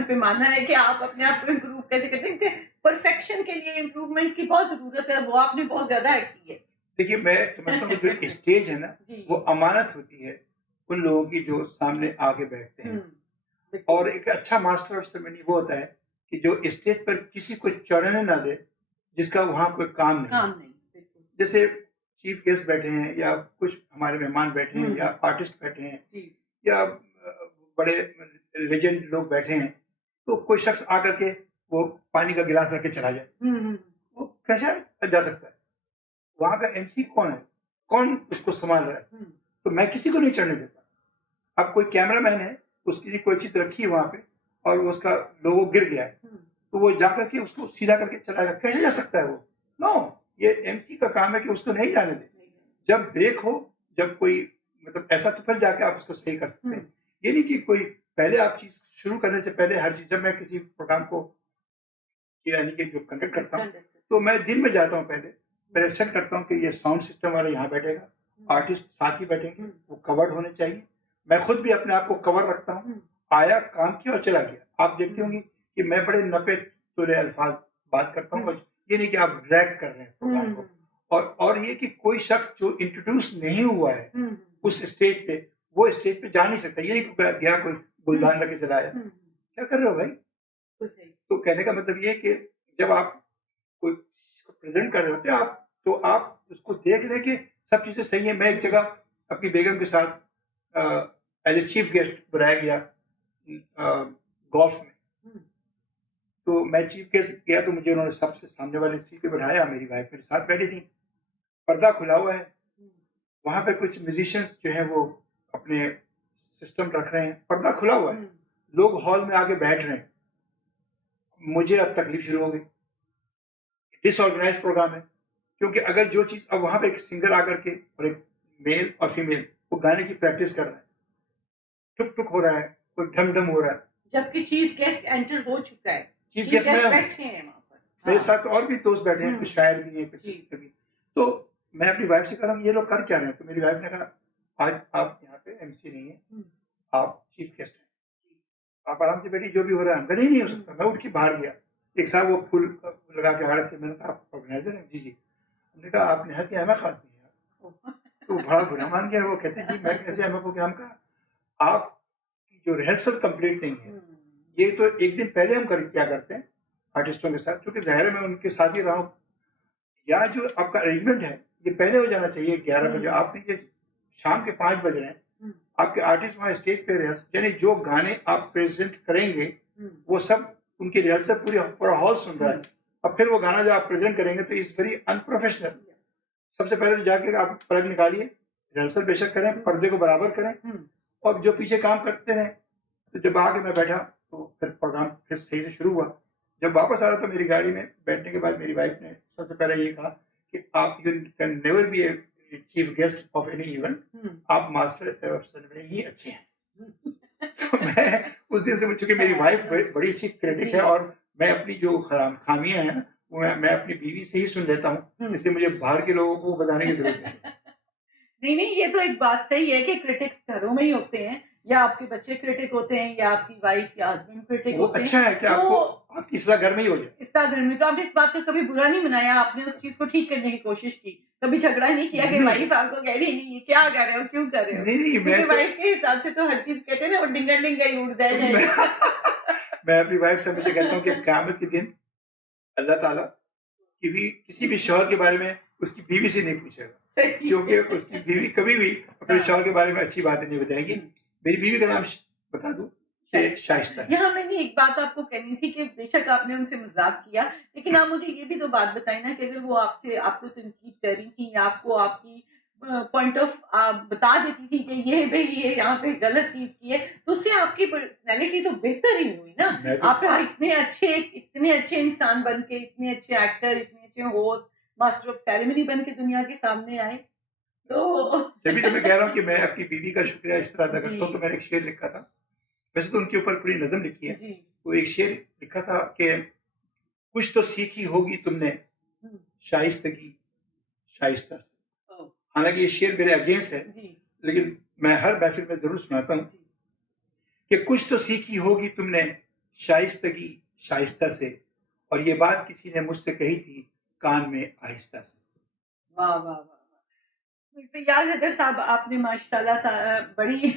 پیمانہ ہے کہ آپ اپنے آپ کو امپروو کیسے کرتے ہیں؟ کیونکہ پرفیکشن کے لیے امپروومنٹ کی بہت ضرورت ہے، وہ آپ نے بہت زیادہ کی ہے۔ دیکھیے، میں سمجھتا ہوں جو اسٹیج ہے نا وہ امانت ہوتی ہے ان لوگوں کی جو سامنے آگے بیٹھتے ہیں، اور ایک اچھا ماسٹر آف سیریمنی وہ ہوتا ہے کہ جو اسٹیج پر کسی کو چڑھنے نہ دے جس کا وہاں کوئی کام نہیں۔ جیسے چیف گیسٹ بیٹھے ہیں یا کچھ ہمارے مہمان بیٹھے ہیں یا آرٹسٹ بیٹھے ہیں یا بڑے لیجنڈ لوگ بیٹھے ہیں، تو کوئی شخص آ کر کے وہ پانی کا گلاس رکھ کے چلا جائے، وہ کیسے جا سکتا ہے؟ وہاں کا ایم سی کون ہے، کون اس کو سنبھال رہا ہے؟ تو میں کسی کو نہیں چڑھنے دیتا، اب کوئی کیمرہ مین ہے, اس کی کوئی چیز رکھی ہے وہاں پہ اور اس کا لوگو گر گیا ہے, تو وہ جا کر کے اس کو سیدھا کر کے چلائے گا, کیسے جا سکتا ہے وہ؟ نو, یہ ایم سی کا کام ہے کہ اس کو نہیں جانے دیں. جب بریک ہو, جب کوئی مطلب ایسا, تو پھر جا کے آپ اس کو صحیح کر سکتے ہیں. یہ نہیں کہ کوئی پہلے آپ چیز شروع کرنے سے پہلے ہر چیز, جب میں کسی پروگرام کو یعنی کہ جو کنڈکٹ کرتا ہوں تو میں دن میں جاتا ہوں, پہلے سیٹ کرتا ہوں کہ یہ ساؤنڈ سسٹم والا یہاں بیٹھے گا, آرٹسٹ ساتھ ہی بیٹھیں گے, وہ کورڈ ہونے چاہیے. میں خود بھی اپنے آپ کو کور رکھتا ہوں, آیا کام کیا اور چلا گیا. آپ دیکھتے ہوں گے کہ میں بڑے نپے تلے الفاظ بات کرتا ہوں, اور یہ نہیں کہ آپ ڈریگ کر رہے ہیں پروگرام کو. اور یہ کہ کوئی شخص جو انٹروڈیوس نہیں ہوا ہے اس اسٹیج پہ, وہ اسٹیج پہ جا نہیں سکتا. یہ نہیں کہ گیا کوئی گلدان رکھ کے چلا آیا, کیا کر رہے ہو بھائی؟ تو کہنے کا مطلب یہ کہ جب آپ کوئی چیز کو پریزنٹ کر رہے ہوتے ہیں آپ, تو آپ اس کو دیکھ لیں کہ سب چیزیں صحیح ہیں. میں ایک جگہ اپنی بیگم کے ساتھ ایز اے چیف گیسٹ بلایا گیا گولف میں, تو میں چیف گیسٹ گیا تو مجھے انہوں نے سب سے سامنے والے سیٹ پہ بٹھایا. میری وائف میرے ساتھ بیٹھی تھی, پردہ کھلا ہوا ہے, وہاں پہ کچھ میوزیشینس جو ہیں وہ اپنے سسٹم رکھ رہے ہیں, پردہ کھلا ہوا ہے, لوگ ہال میں آ کے بیٹھ رہے ہیں. مجھے اب تکلیف شروع ہو گئی. ڈس آرگنائز پروگرام ہے, کیونکہ اگر جو چیز اب وہاں پہ ایک سنگر آ کر کے, اور ایک میل اور فیمیل, وہ گانے کی پریکٹس کر رہے ہیں, ٹک ٹک ہو رہا ہے, کوئی ڈھم ڈھم ہو رہا ہے, جبکہ چیف گیسٹ انٹر ہو چکا ہے, چیف گیسٹ میں بیٹھے ہیں وہاں پر, میرے ساتھ اور بھی دوست بیٹھے ہیں, کچھ شاعر بھی ہیں, کچھ بھی. تو میں اپنی وائف سے کہہ رہا ہوں یہ لوگ کر کیا رہے ہیں؟ تو میری وائف نے کہا آج آپ یہاں پہ ایم سی نہیں ہیں, آپ چیف گیسٹ ہیں, آپ آرام سے بیٹھی, جو بھی ہو رہا ہے. ہم کہا نہیں ہو سکتا. میں اٹھ کے باہر گیا, ایک صاحب وہ پھول لگا کے آ رہے تھے, میں نے کہا آپ آرگنائزر ہیں؟ جی جی. ہم نے کہا آپ نہایت احمق آدمی ہیں. تو بڑا برا مان گیا, وہ کہتے ہیں جی میں کیسے احمق ہو گیا. ہم کہا آپ کی جو ریہرسل کمپلیٹ نہیں ہے, یہ تو ایک دن پہلے ہم کیا کرتے ہیں آرٹسٹوں کے ساتھ, کیونکہ ظاہر ہے میں ان کے ساتھ ہی رہا ہوں, یا جو آپ کا ارینجمنٹ ہے یہ پہلے ہو جانا چاہیے 11 بجے. آپ نے یہ شام کے 5 بج رہے ہیں, آپ کے آرٹسٹ وہاں اسٹیج پہ ریہرسل, یعنی جو گانے آپ پریزنٹ کریں گے وہ سب ان کی ریہرسل پورا ہال سن رہا ہے. اب پھر وہ گانا جب آپ پریزنٹ کریں گے تو از ویری انپروفیشنل. سب سے پہلے تو جا کے آپ پلگ نکالیے, ریہرسل بے شک کریں, پردے کو برابر کریں, اور جو پیچھے کام کرتے رہیں. تو جب آ کے میں بیٹھا تو پھر پروگرام پھر صحیح سے شروع ہوا. جب واپس آ رہا تھا میری گاڑی میں بیٹھنے کے بعد میری وائف نے سب سے پہلے یہ کہا کہ آپ can never be a chief guest of any event, آپ ماسٹر میں ہی اچھے ہیں. تو میں اس دن سے, چونکہ میری وائف بڑی اچھی کریٹک ہے, اور میں اپنی جو خامیاں ہیں وہ میں اپنی بیوی سے ہی سن لیتا ہوں, اس لیے مجھے باہر کے لوگوں کو بتانے کی ضرورت نہیں. نہیں, یہ تو ایک بات صحیح ہے کہ کرٹکس گھروں میں ہی ہوتے ہیں, یا آپ کے بچے کرٹک ہوتے ہیں, یا آپ کی وائف یا ہسبینڈ کرٹک ہوتے ہیں. اچھا ہے کہ آپ کو آپ کی اصلاح گھر میں ہی ہو جائے. اصلاح گھر میں, تو آپ نے اس بات کو کبھی برا نہیں منایا, آپ نے اس چیز کو ٹھیک کرنے کی کوشش کی, کبھی جھگڑا نہیں کیا کہ وائف آپ کو کہہ رہی نہیں یہ کیا کر رہے ہو, کیوں کر رہے ہو؟ نہیں, وائف کے حساب سے تو ہر چیز کہتے ہیں نا, وہ ڈنگا ڈنگا ہی اڑ جائے. میں اپنی وائف سے ہمیشہ کہتا ہوں کہ قیامت کے دن اللہ تعالیٰ کسی بھی شوہر کے بارے میں اس کی بیوی سے نہیں پوچھے گا, کیونکہ اس کی بیوی کبھی بھی اپنے شوہر کے بارے میں اچھی باتیں نہیں بتائے گی. میری بیوی کا نام بتا دوں کہ شائستہ. یہاں میں نے ایک بات آپ کو کہنی تھی کہ بے شک آپ نے ان سے مذاق کیا, لیکن آپ مجھے یہ بھی تو بات بتائیں نا کہ اگر وہ آپ کو تنقید کر رہی تھی, یا آپ کو آپ کی پوائنٹ آف بتا دیتی تھی کہ یہ بھائی یہ یہاں پہ غلط چیز کی ہے, تو اس سے آپ کی پرسنالٹی تو بہتر ہی ہوئی نا. آپ اتنے اچھے انسان بن کے, اتنے اچھے ایکٹر, اتنے اچھے ہوسٹ, ماسٹر آف سیریمنی بن کے دنیا کے سامنے آئے. تو جبھی تو میں کہہ رہا ہوں کہ میں اپنی بیوی کا شکریہ اس طرح ادا کرتا ہوں. تو میں نے ایک شعر لکھا تھا, ویسے تو ان کے اوپر پوری نظم لکھی ہے, وہ ایک شعر لکھا تھا کہ کچھ تو سیکھی ہوگی تم نے شائستگی شائستہ سے. حالانکہ یہ شعر میرے اگینسٹ ہے, لیکن میں ہر محفل میں ضرور سناتا ہوں کہ کچھ تو سیکھی ہوگی تم نے شائستگی شائستہ سے, اور یہ بات کسی نے مجھ سے کہی تھی کان میں آہستہ سے. واہ واہ واہ. فیاض حیدر صاحب, آپ نے ماشاءاللہ بڑی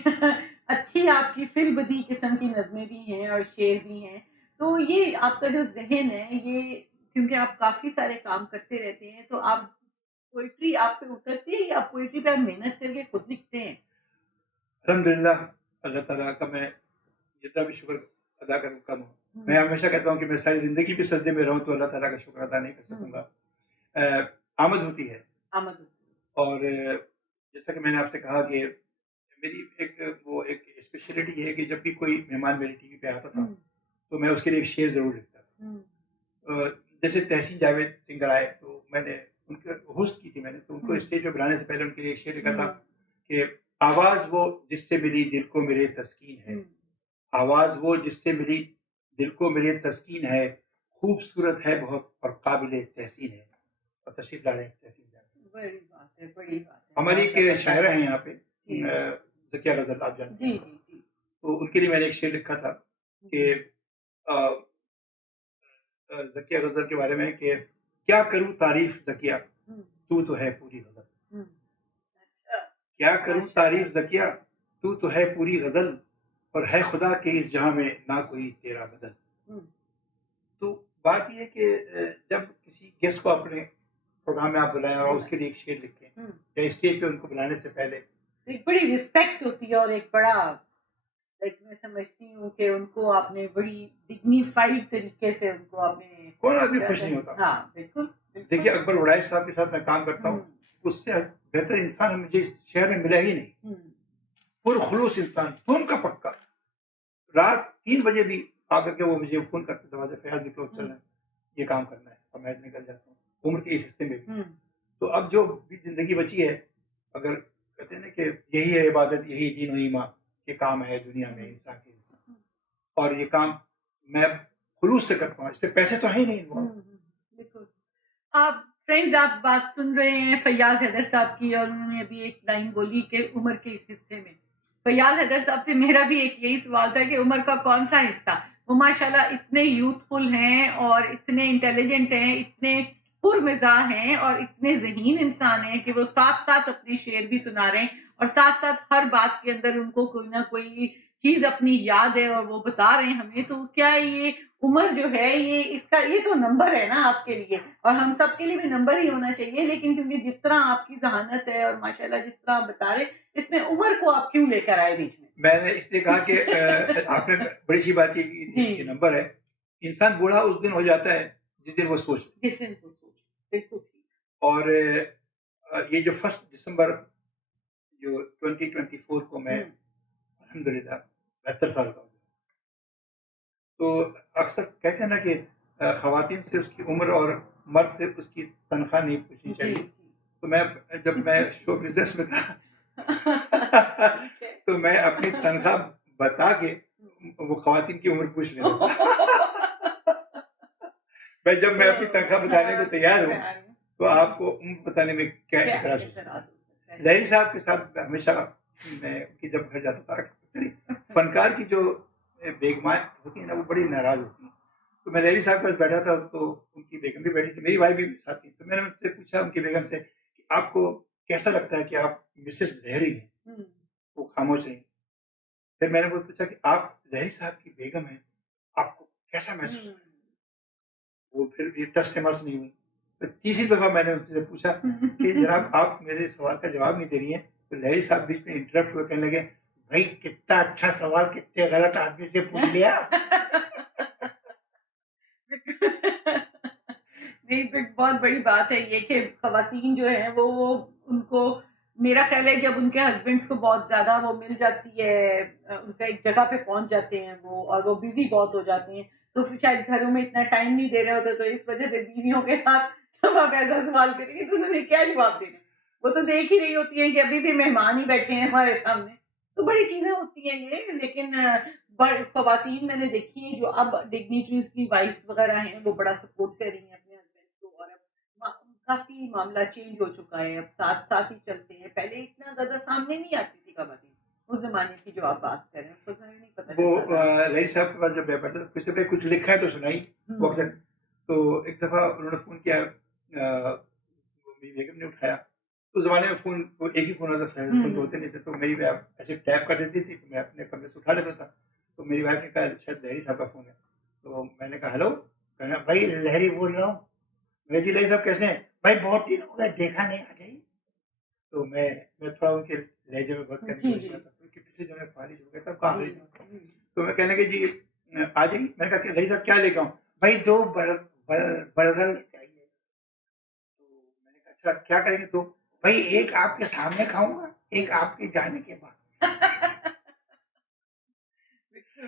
اچھی آپ کی فل بدی قسم کی نظمیں بھی ہیں اور شعر بھی ہیں. تو یہ آپ کا جو ذہن ہے, یہ کیونکہ آپ کافی سارے کام کرتے رہتے ہیں, تو آپ پوئٹری آپ پہ اترتی ہے یا آپ پوئٹری پہ محنت کر کے خود لکھتے ہیں؟ الحمدللہ اللہ تعالیٰ کا میں جتنا بھی شکر ادا کروں کم ہوں. میں ہمیشہ کہتا ہوں کہ میں ساری زندگی بھی سجدے میں رہوں تو اللہ تعالیٰ کا شکر ادا نہیں کر سکوں گا. آمد ہوتی ہے, اور جیسا کہ میں نے آپ سے کہا کہ میری ایک اسپیشلٹی ہے کہ جب بھی کوئی مہمان میری ٹی وی پہ آتا تھا تو میں اس کے لیے ایک شعر ضرور لکھتا تھا. جیسے تحسین جاوید سنگر آئے تو میں نے ان کے ہوسٹ کی تھی میں نے, تو ان کو اسٹیج پہ بلانے سے پہلے ان کے لیے ایک شعر لکھا تھا کہ آواز وہ جس سے ملی دل کو میرے تسکین ہے, آواز وہ جس سے ملی دل کو میرے تسکین ہے, خوبصورت ہے بہت اور قابل تحسین ہے. اور تشریف لا رہے ہیں تحسین جاوید. بڑی بات ہے, بڑی بات ہے. ہماری ایک شاعرہ ہیں یہاں پہ ذکیہ غزل, آپ جانتے ہیں. جی. تو ان کے لیے میں نے ایک شعر لکھا تھا کہ ذکیہ غزل کے بارے میں کہ کیا کروں تعریف ذکیہ تو ہے پوری غزل, کیا کروں تعریف ذکیہ تو ہے پوری غزل, اور ہے خدا کہ اس جہاں میں نہ کوئی تیرا بدل. تو بات یہ ہے کہ جب کسی گیسٹ کو اپنے پروگرام میں آپ بلائیں اور اس کے لیے ایک شعر لکھیں یا اسٹیج پہ ان کو بلانے سے پہلے, ایک بڑی رسپیکٹ ہوتی ہے اور ایک بڑا میں سمجھتی ہوں کہ ان کو آپ نے بڑی ڈگنیفائڈ طریقے سے ان کو آپ نے. کون آدمی خوش نہیں ہوتا. ہاں بالکل. دیکھیے اکبر وڑائش صاحب کے ساتھ میں کام کرتا ہوں, اس سے بہتر انسان مجھے اس شہر میں ملا ہی نہیں. پرخلوص انسان, فون کا پکا, رات 3 بجے بھی آ کر کے وہ مجھے فون کرتے دروازے فیاض نکلو چل رہے ہیں, یہ کام کرنا ہے, اور میں نکل جاتا ہوں عمر کے اس حصے میں بھی. تو اب جو بھی زندگی بچی ہے, اگر کہتے ہیں نا کہ یہی ہے عبادت, یہی دین و ایمان کے کام ہے دنیا میں انسان کے, اور یہ کام میں خلوص سے کرتا ہوں, اس پہ پیسے تو ہے ہی نہیں. بالکل. آپ فرینڈز آپ بات سن رہے ہیں فیاض حیدر صاحب کی, اور انہوں نے ابھی ایک لائن بولی کہ عمر کے اس حصے میں. فیاض حیدر صاحب سے میرا بھی ایک یہی سوال تھا کہ عمر کا کون سا حصہ. وہ ماشاءاللہ اتنے یوتھفل ہیں اور اتنے انٹیلیجنٹ ہیں, اتنے پرمزاح ہیں اور اتنے ذہین انسان ہیں کہ وہ ساتھ ساتھ اپنے شعر بھی سنا رہے ہیں, اور ساتھ ساتھ ہر بات کے اندر ان کو کوئی نہ کوئی چیز اپنی یاد ہے اور وہ بتا رہے ہیں ہمیں. تو کیا یہ عمر جو ہے یہ تو نمبر ہے نا آپ کے لیے, اور ہم سب کے لیے بھی نمبر ہی ہونا چاہیے, لیکن کیونکہ جس طرح آپ کی ذہانت ہے اور ماشاءاللہ جس طرح آپ بتا رہے, اس میں عمر کو آپ کیوں لے کر آئے بیچ میں؟ میں نے اس لیے کہا کہ آپ نے بڑی سی بات یہ نمبر ہے. انسان بوڑھا اس دن ہو جاتا ہے جس دن وہ سوچے, جس دن وہ سوچے. بالکل. اور یہ جو 1 دسمبر جو 2024 کو میں الحمدللہ 72 سال کا ہوں, تو اکثر کہتے ہیں نا کہ خواتین سے اس کی عمر اور مرد سے اس کی تنخواہ نہیں پوچھنی چاہیے. تو میں جب میں شو بزنس میں تھا تو میں اپنی تنخواہ بتا کے وہ خواتین کی عمر پوچھ لیتا. جب میں اپنی تنخواہ بتانے کو تیار ہوں تو آپ کو عمر بتانے میں کیا اعتراض ہوتا ہے. لہری صاحب کے ساتھ ہمیشہ میں ان کی جب گھر جاتا تھا, فنکار کی جو بیگمائیں ہوتی ہیں نا وہ بڑی ناراض ہوتی ہیں. تو میں لہری صاحب کے پاس بیٹھا تھا تو ان کی بیگم بھی بیٹھی تھی, میری وائف بھی ساتھ تھی. تو میں نے ان سے پوچھا ان کی بیگم سے کہ آپ کو کیسا لگتا ہے کہ آپ مسز لہری ہیں؟ وہ خاموش رہی. پھر میں نے وہ پوچھا کہ آپ لہری صاحب کی بیگم ہیں, آپ کو کیسا محسوس ہوا؟ وہ پھر یہ ٹس سے مس نہیں ہوئی. پھر تیسری دفعہ میں نے ان سے پوچھا کہ جناب آپ میرے سوال کا جواب نہیں دے رہی ہیں. تو لہری صاحب بیچ میں انٹرپٹ ہوئے کہنے لگے, بھائی کتنا اچھا سوال کتنے غلط آدمی سے پوچھ لیا. نہیں تو بہت بڑی بات ہے یہ کہ خواتین جو ہیں وہ ان کو, میرا خیال ہے جب ان کے ہسبینڈ کو بہت زیادہ وہ مل جاتی ہے, ان کا ایک جگہ پہ پہنچ جاتے ہیں وہ, اور وہ بزی بہت ہو جاتے ہیں, تو پھر شاید گھروں میں اتنا ٹائم نہیں دے رہے ہوتے, تو اس وجہ سے بیویوں کے ساتھ جب آپ ایسا سوال کریں گے تو انہوں نے کیا جواب دینا. وہ تو دیکھ ہی رہی ہوتی ہیں کہ ابھی بھی مہمان ہی بیٹھے ہیں ہمارے سامنے. تو بڑی چیزیں ہوتی ہیں یہ, لیکن خواتین میں نے دیکھی ہیں جو اب ڈگنیٹریز کی وائفs وغیرہ ہیں وہ بڑا سپورٹ کر رہی ہیں اپنے ہسبینڈ کو, اور اب کافی معاملہ چینج ہو چکا ہے, اب ساتھ ساتھ ہی چلتے ہیں. پہلے اتنا زیادہ سامنے نہیں آتی تھی خواتین, اس زمانے کی جو آپ بات کر رہے ہیں اس کو نہیں پتا. وہ لہری صاحب کے پاس جب میں بیٹھا کچھ دفعہ کچھ لکھا ہے تو سنائی اکثر. تو ایک دفعہ انہوں نے فون کیا, میری بیگم نے اٹھایا. اس زمانے میں فون ایک ہی فون ہوتا تھا, فون تو ہوتے نہیں تھے, تو میری وائف ایسے ٹیپ کر دیتی تھی تو میں اپنے کمرے سے اٹھا لیتا تھا. تو میری وائف نے کہا شاید لہری صاحب کا فون ہے. تو میں نے کہا ہیلو, کہنا بھائی لہری بول رہا ہوں. میں جی لہری صاحب کیسے ہیں؟ بھائی بہت دن ہو گئے دیکھا نہیں, آ جائیے. تو میں تھوڑا ان کے لہجے میں بات کرنے کی کوشش کرتا تھا کہ پچھلے جو میں فارغ ہو گیا تھا کہاں رہی تھی. تو میں کہنے کہ جی آ جائیے. میں نے کہا کہ لہری صاحب کیا لے کے آؤں؟ بھائی 2 برگر چاہیے. تو میں نے کہا اچھا کیا کریں گے؟ تو بھائی ایک آپ کے سامنے کھاؤں گا, ایک آپ کے جانے کے بعد.